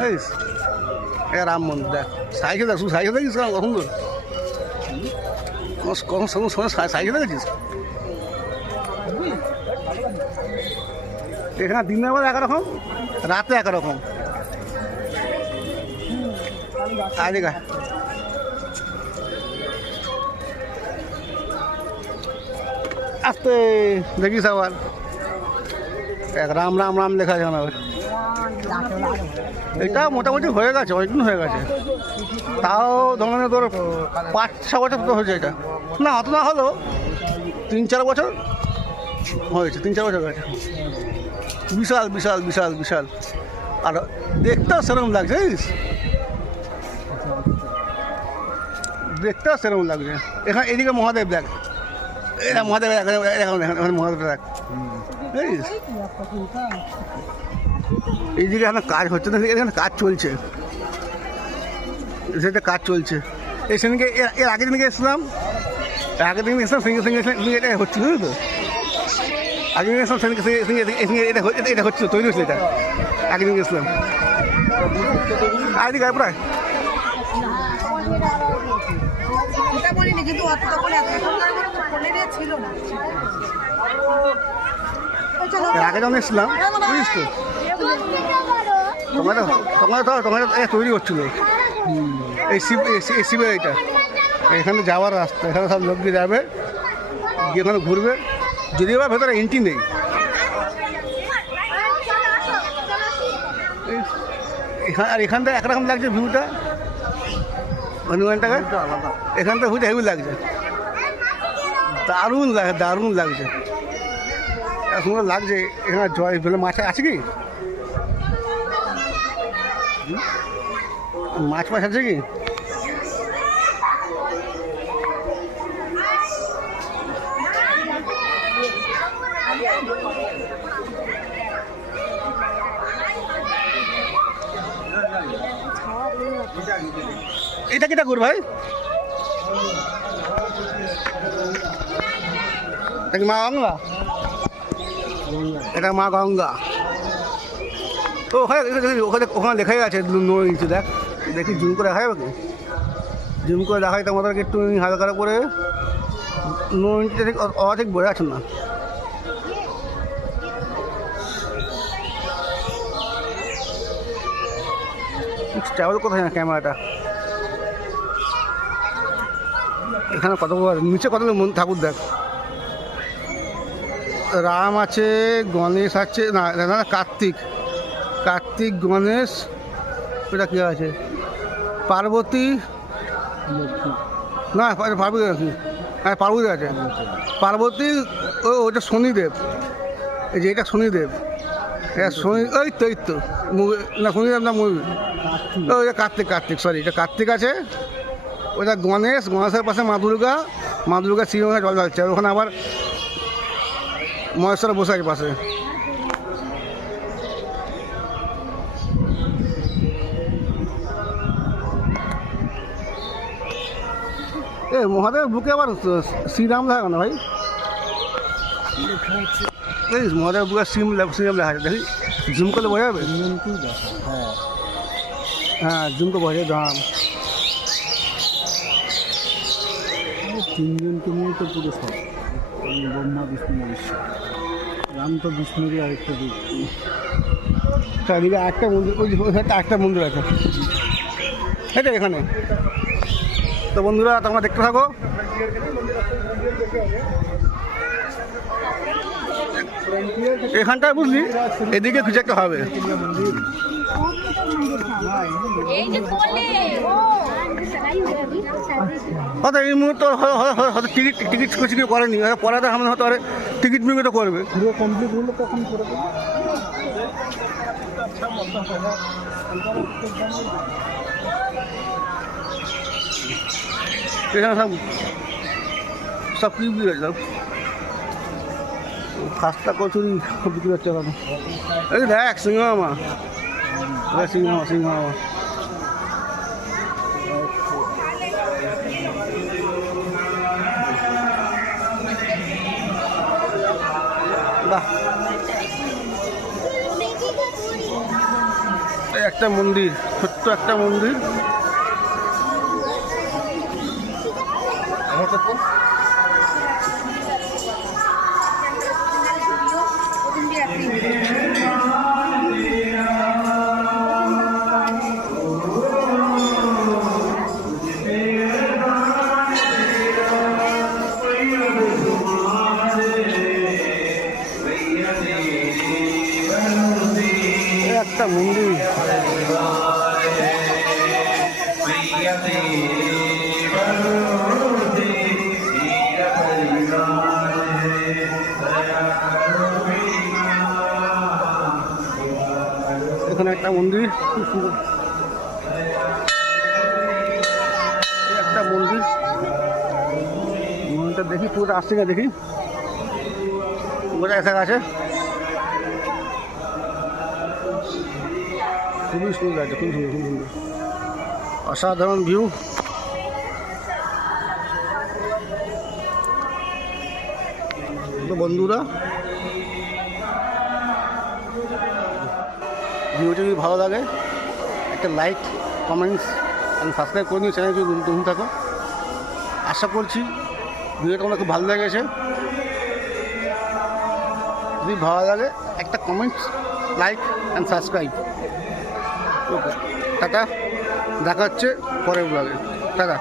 বুঝিস এ রাম মন্দির দেখ সাইকেল দেখ শুধু সাইকেল দেখিস কখন তোর কখন সময় সাইকেল দেখেছিস এখানে দিনের বেলা একরকম রাতে একরকম আজকে আস্তে দেখিস আবার এক রাম রাম রাম লেখা আছে না এটা মোটামুটি হয়ে গেছে অনেকদিন হয়ে গেছে তাও ধরনের তোর 5-6 বছর তো হয়েছে এটা না অত না হলো 3-4 বছর হয়েছে 3-4 বছর গেছে বিশাল বিশাল বিশাল বিশাল আর দেখতেও সেরকম লাগছে জানিস দেখতেও সেরকম লাগছে এখানে এদিকে মহাদেব দেখ এটা মহাদেব এখন মহাদেব দেখ জানিস এইদিকে এখন কাজ হচ্ছে না এখানে কাজ চলছে সেটা কাজ চলছে এই সেদিনকে এর আগের দিনকে এসলাম আগের দিন এসলাম সঙ্গে সঙ্গে এটা হচ্ছে বুঝলি তো আগের দিন এসলাম সঙ্গে এটা হচ্ছে তৈরি হচ্ছে এটা আগের দিন এসলাম আজকে গায়ে প্রায় আগে যখন এসলাম বুঝিস তো তোমার তৈরি হচ্ছিলো এই শিবের এইটা এখানে যাওয়ার রাস্তা এখানে সব লোক দিয়ে যাবে গিয়ে এখানে ঘুরবে যদিও বা ভেতরে এন্ট্রি নেই আর এখানটা একরকম লাগছে ভিউটা হনুমানটাকে এখানটা ভিউটা হেভি লাগছে দারুণ লাগে দারুণ লাগছে সুন্দর লাগছে এখানে জয় বলে মাছ আছে কি মাছ মাছ আছে কি এটা কি ঠাকুর ভাই মা গঙ্গা এটা মা গঙ্গা তো ওখানে দেখাই আছে নিচে দেখ দেখি জুম করে দেখা যাবে কি জুম করে দেখাই তোমাদেরকে একটু হালকা করে ইঞ্চিটা ঠিক অধিক বোঝা যাচ্ছে না ট্রাভেল কোথায় না ক্যামেরাটা এখানে কত নিচে কতগুলো ঠাকুর দেখ রাম আছে গণেশ আছে না না কার্তিক গণেশ এটা কী আছে পার্বতী না পার্বতী আছে হ্যাঁ পার্বতী আছে পার্বতী ওইটা শনিদেব এই যে এটা শনিদেব শনি এই তো না শনিদেব না মুভি ওইটা কার্তিক সরি এটা কার্তিক আছে ওইটা গণেশের পাশে মা দুর্গা শ্রীরঙ্গে জল ঢালছে ওখানে আবার মহেশ্বর বসে আছে পাশে মহাদেব বুকে আবার শ্রীরাম লেখা না ভাই মহাদেব বুকে শ্রীরাম লেখা আছে দেখি জুম করলে বোঝা যাবে হ্যাঁ জুম করে বোঝা দাম তিনজনকে নিয়ে তো পুরো সব ব্রহ্মা বিষ্ণু মহেশ্বর রাম তো বিষ্ণুরই আরেকটা দিক চারিদিকে একটা মন্দির ওই একটা মন্দির আছে এটা এখানে তো বন্ধুরা তোমরা দেখতে থাকো এখানটায় বুঝলি এদিকে কিছু একটা হবে হয়তো এই মুহূর্তে হয়তো টিকিট কিছু করেনি পরে তো আমাদের হয়তো টিকিট মিকে তো করবে পুরো কমপ্লিট হলে তখন করে এখানে সব কি বিক্রি হচ্ছে সব খাস্তা কচুরি বিক্রি হচ্ছে এখন এই দেখ সিংহামা সিংহামা বাহ এই একটা মন্দির, ছোট্ট একটা মন্দির। একটা মন্দির, এখানে একটা মন্দির, খুব সুন্দর একটা মন্দির। মন্দিরটা দেখি, পুরোটা আসছে না দেখি, পুরোটা এসে গেছে, খুবই সুন্দর আছে, খুব সুন্দর, খুব সুন্দর, অসাধারণ ভিউ। তো বন্ধুরা, ভিডিওটি যদি ভালো লাগে একটা লাইক, কমেন্টস এবং সাবস্ক্রাইব করে নিও, চ্যানেল যদি নতুন থাকো। আশা করছি ভিডিওটা আমার খুব ভালো লেগেছে। যদি ভালো লাগে একটা comments, like and subscribe. Okay, tata, দেখা হচ্ছে পরের ব্লগে। টাটা।